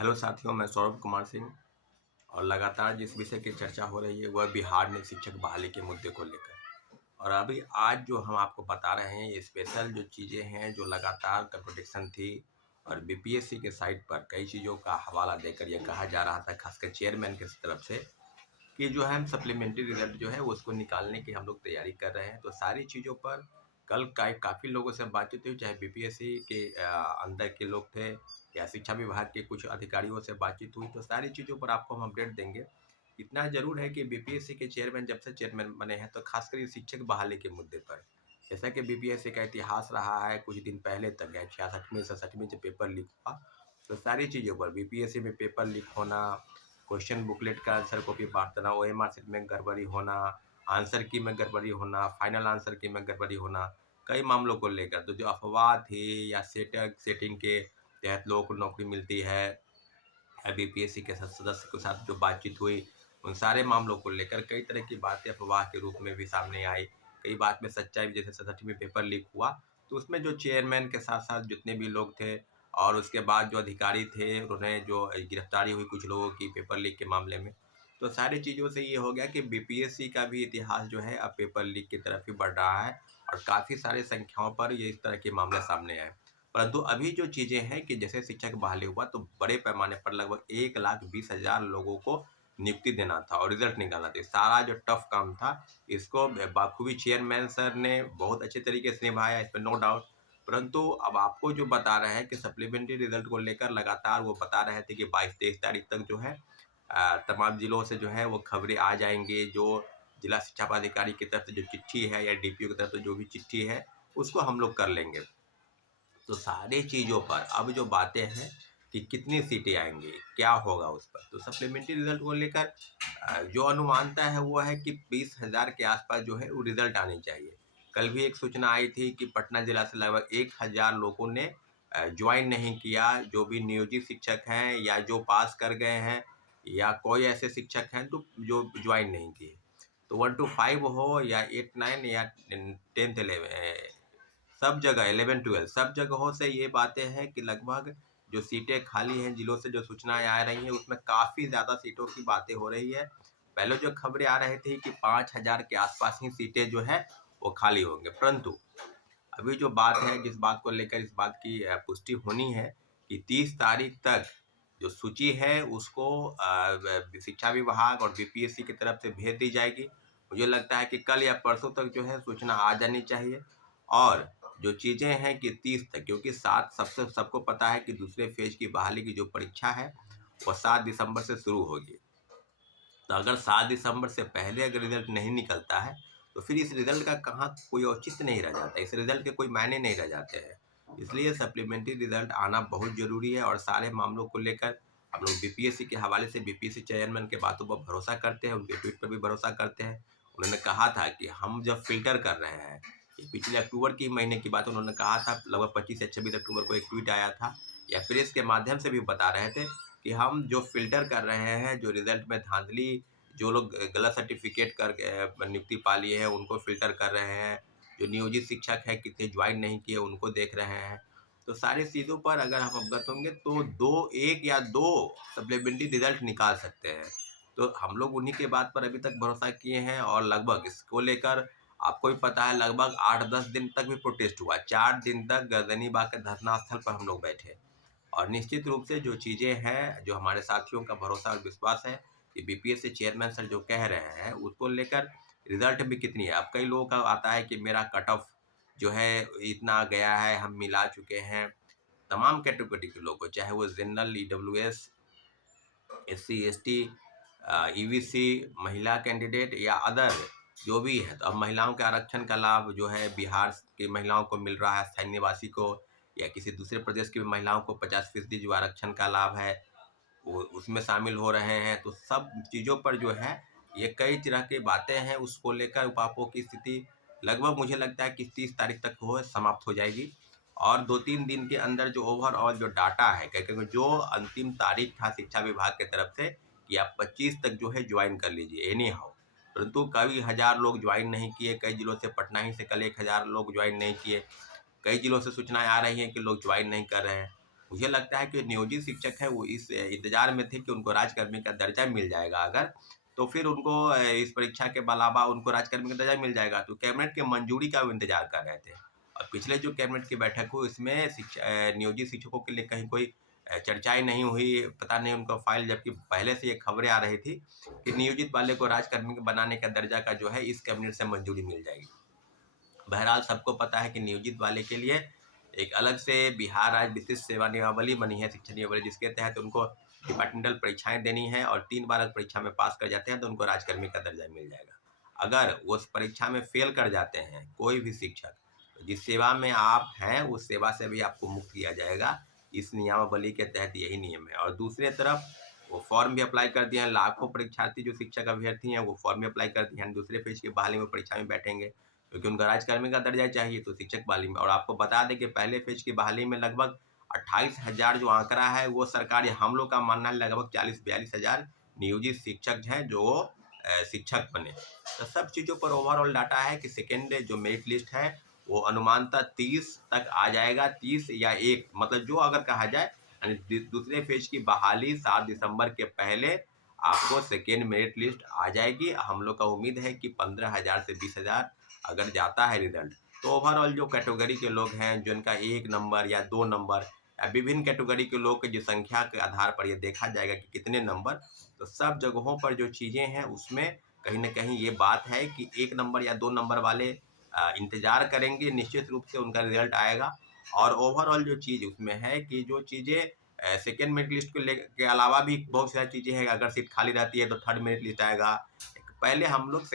Hello साथियों, मैं सौरभ कुमार सिंह। और लगातार जिस विषय की चर्चा हो रही है वह बिहार में शिक्षक बहाली के मुद्दे को लेकर। और अभी आज जो हम आपको बता रहे हैं ये स्पेशल जो चीज़ें हैं जो लगातार कंट्रोडिक्शन थी। और बीपीएससी के साइट पर कई चीज़ों का हवाला देकर यह कहा जा रहा था, खासकर चेयरमैन की तरफ से, कि जो है हम सप्लीमेंट्री रिजल्ट जो है वो उसको निकालने की हम लोग तैयारी कर रहे हैं। तो सारी चीज़ों पर कल काफ़ी लोगों से बातचीत हुई, चाहे बीपीएससी के अंदर के लोग थे या शिक्षा विभाग के कुछ अधिकारियों से बातचीत हुई। तो सारी चीज़ों पर आपको हम अपडेट देंगे। इतना ज़रूर है कि बीपीएससी के चेयरमैन जब से चेयरमैन बने हैं तो खासकर ये शिक्षक बहाली के मुद्दे पर, जैसा कि बीपीएससी का इतिहास रहा है कुछ दिन पहले तक गया 66वीं 67वीं जब पेपर लीक हुआ, तो सारी चीज़ों पर बीपीएससी में पेपर लीक होना, क्वेश्चन बुकलेट का आंसर कॉपी बांटना, ओएमआर शीट में गड़बड़ी होना, आंसर की में गड़बड़ी होना, फाइनल आंसर की में गड़बड़ी होना, कई मामलों को लेकर तो जो अफवाह थी या सेटिंग के तहत लोगों को नौकरी मिलती है, बीपीएससी के सदस्य के साथ जो बातचीत हुई, उन सारे मामलों को लेकर कई तरह की बातें अफवाह के रूप में भी सामने आई। कई बात में सच्चाई भी, जैसे 67 पेपर लीक हुआ तो उसमें जो चेयरमैन के साथ साथ जितने भी लोग थे और उसके बाद जो अधिकारी थे उन्हें जो गिरफ्तारी हुई कुछ लोगों की पेपर लीक के मामले में। तो सारी चीज़ों से ये हो गया कि बीपीएससी का भी इतिहास जो है अब पेपर लीक की तरफ ही बढ़ रहा है और काफ़ी सारी संख्याओं पर ये इस तरह के मामले सामने आए। परंतु अभी जो चीज़ें हैं कि जैसे शिक्षक बहाली हुआ तो बड़े पैमाने पर लगभग 1,20,000 लोगों को नियुक्ति देना था और रिजल्ट निकालना था। सारा जो टफ काम था इसको बाखूबी चेयरमैन सर ने बहुत अच्छे तरीके से निभाया, इस पर नो डाउट। परंतु अब आपको जो बता रहे हैं कि सप्लीमेंट्री रिजल्ट को लेकर लगातार वो बता रहे थे कि 22-23 तारीख तक जो है तमाम जिलों से जो है वो खबरें आ जाएंगी। जो जिला शिक्षा पदाधिकारी की तरफ से जो चिट्ठी है या डीपीओ की तरफ से जो भी चिट्ठी है उसको हम लोग कर लेंगे। तो सारी चीज़ों पर अब जो बातें हैं कि कितनी सीटें आएंगी, क्या होगा उस पर, तो सप्लीमेंट्री रिजल्ट को लेकर जो अनुमानता है वो है कि 20,000 के आसपास जो है वो रिजल्ट आनी चाहिए। कल भी एक सूचना आई थी कि पटना जिला से लगभग 1,000 लोगों ने ज्वाइन नहीं किया, जो भी नियोजित शिक्षक हैं या जो पास कर गए हैं या कोई ऐसे शिक्षक हैं तो जो ज्वाइन नहीं किए। तो 1 to 5 हो या 8 9 या 10th 11 सब जगह 11-12 सब जगहों से ये बातें हैं कि लगभग जो सीटें खाली हैं जिलों से जो सूचनाएं आ रही हैं उसमें काफ़ी ज़्यादा सीटों की बातें हो रही है। पहले जो खबरें आ रही थी कि 5,000 के आसपास ही सीटें जो है वो खाली होंगे, परंतु अभी जो बात है जिस बात को लेकर इस बात की पुष्टि होनी है कि 30 तारीख तक जो सूची है उसको शिक्षा विभाग और बीपीएससी की तरफ से भेज दी जाएगी। मुझे लगता है कि कल या परसों तक जो है सूचना आ जानी चाहिए। और जो चीज़ें हैं कि 30 तक, क्योंकि 7 सबको पता है कि दूसरे फेज की बहाली की जो परीक्षा है वो 7 दिसंबर से शुरू होगी। तो अगर 7 दिसंबर से पहले अगर रिजल्ट नहीं निकलता है तो फिर इस रिजल्ट का कहाँ कोई औचित्य नहीं रह जाता, इस रिजल्ट के कोई मायने नहीं रह जाते हैं। इसलिए सप्लीमेंट्री रिजल्ट आना बहुत ज़रूरी है और सारे मामलों को लेकर हम लोग बीपीएससी के हवाले से बीपीएससी चेयरमैन के बातों पर भरोसा करते हैं, उनके ट्वीट पर भी भरोसा करते हैं। उन्होंने कहा था कि हम जब फिल्टर कर रहे हैं, ये पिछले अक्टूबर की महीने की बात उन्होंने कहा था, लगभग 25 या 26 अक्टूबर को एक ट्वीट आया था या प्रेस के माध्यम से भी बता रहे थे कि हम जो फ़िल्टर कर रहे हैं, जो रिज़ल्ट में धांधली, जो लोग गलत सर्टिफ़िकेट करके नियुक्ति पा लिए हैं, उनको फ़िल्टर कर रहे हैं। जो नियोजित शिक्षक हैं, कितने जॉइन नहीं किए, उनको देख रहे हैं। तो सारी चीज़ों पर अगर हम अवगत होंगे तो 1 या 2 सप्लीमेंट्री रिज़ल्ट निकाल सकते हैं। तो हम लोग उन्हीं के बात पर अभी तक भरोसा किए हैं और लगभग इसको लेकर आपको भी पता है लगभग 8-10 दिन तक भी प्रोटेस्ट हुआ। 4 दिन तक गर्दनीबाग के धरना स्थल पर हम लोग बैठे। और निश्चित रूप से जो चीज़ें हैं, जो हमारे साथियों का भरोसा और विश्वास है कि बीपीएससी चेयरमैन सर जो कह रहे हैं, उसको लेकर रिज़ल्ट भी कितनी है। अब कई लोगों का आता है कि मेरा कट ऑफ जो है इतना गया है, हम मिला चुके हैं। तमाम कैटेगरी के लोगों को, चाहे वो general, EWS, SC, ST, EBC, महिला कैंडिडेट या अदर जो भी है। तो अब महिलाओं के आरक्षण का लाभ जो है बिहार की महिलाओं को मिल रहा है, स्थायी निवासी को या किसी दूसरे प्रदेश की महिलाओं को 50% जो आरक्षण का लाभ है वो उसमें शामिल हो रहे हैं। तो सब चीज़ों पर जो है ये कई तरह की बातें हैं, उसको लेकर उपापों की स्थिति लगभग मुझे लगता है कि 30 तारीख तक हो समाप्त हो जाएगी। और 2-3 दिन के अंदर जो ओवरऑल जो डाटा है, क्योंकि जो अंतिम तारीख था शिक्षा विभाग की तरफ से कि आप 25 तक जो है ज्वाइन कर लीजिए एनी हाउ, परंतु कई हज़ार लोग ज्वाइन नहीं किए। कई जिलों से, पटना ही से कल 1,000 लोग ज्वाइन नहीं किए। कई जिलों से सूचनाएं आ रही हैं कि लोग ज्वाइन नहीं कर रहे हैं। मुझे लगता है कि नियोजित शिक्षक है वो इस इंतजार में थे कि उनको राज्यकर्मी का दर्जा मिल जाएगा अगर, तो फिर उनको इस परीक्षा के अलावा उनको राज्यकर्मी का दर्जा मिल जाएगा, तो कैबिनेट की मंजूरी का वो इंतजार कर रहे थे। और पिछले जो कैबिनेट की बैठक हुई उसमें नियोजित शिक्षकों के लिए कहीं कोई चर्चाएँ नहीं हुई, पता नहीं उनका फ़ाइल, जबकि पहले से ये खबरें आ रही थी कि नियोजित वाले को राज्यकर्मी के बनाने का दर्जा का जो है इस कैबिनेट से मंजूरी मिल जाएगी। बहरहाल सबको पता है कि नियोजित वाले के लिए एक अलग से बिहार राज्य विशिष्ट सेवा नियमावली बनी है, शिक्षा नियमावली, जिसके तहत उनको डिपार्टमेंटल परीक्षाएं देनी है और 3 बार अगर परीक्षा में पास कर जाते हैं तो उनको राज्यकर्मी का दर्जा मिल जाएगा। अगर वो उस परीक्षा में फेल कर जाते हैं कोई भी शिक्षक, तो जिस सेवा में आप हैं उस सेवा से भी आपको मुक्त किया जाएगा। इस नियमावली के तहत यही नियम है। और दूसरी तरफ वो फॉर्म भी अप्लाई कर दिए हैं, लाखों परीक्षार्थी जो शिक्षक अभ्यर्थी हैं वो फॉर्म भी अप्लाई कर दिए हैं, दूसरे फेज की बहाली में परीक्षा में बैठेंगे क्योंकि उनका राज्यकर्मी का दर्जा चाहिए, तो शिक्षक बहाली में। और आपको बता दें कि पहले फेज की बहाली में लगभग 28,000 जो आंकड़ा है वो सरकारी, हम लोग का मानना है लगभग 40-42,000 नियोजित शिक्षक हैं जो शिक्षक बने। तो सब चीज़ों पर ओवरऑल डाटा है कि सेकेंड जो मेरिट लिस्ट है वो अनुमानतः 30 तक आ जाएगा, 30 या 1, मतलब जो अगर कहा जाए यानी दूसरे फेज की बहाली 7 दिसंबर के पहले आपको सेकेंड मेरिट लिस्ट आ जाएगी। हम लोग का उम्मीद है कि 15,000 से 20,000 अगर जाता है रिजल्ट, तो ओवरऑल जो कैटेगरी के लोग हैं जिनका 1 नंबर या 2 नंबर या विभिन्न कैटेगरी के लोग की संख्या के आधार पर ये देखा जाएगा कि कितने नंबर, तो सब जगहों पर जो चीज़ें हैं उसमें कहीं न कहीं ये बात है कि 1 नंबर या 2 नंबर वाले इंतज़ार करेंगे, निश्चित रूप से उनका रिजल्ट आएगा। और ओवरऑल जो चीज़ उसमें है कि जो चीज़ें सेकंड मेरिट लिस्ट के अलावा भी बहुत सारी चीज़ें हैं, अगर सीट खाली रहती है तो थर्ड मेरिट लिस्ट आएगा। पहले हम लोग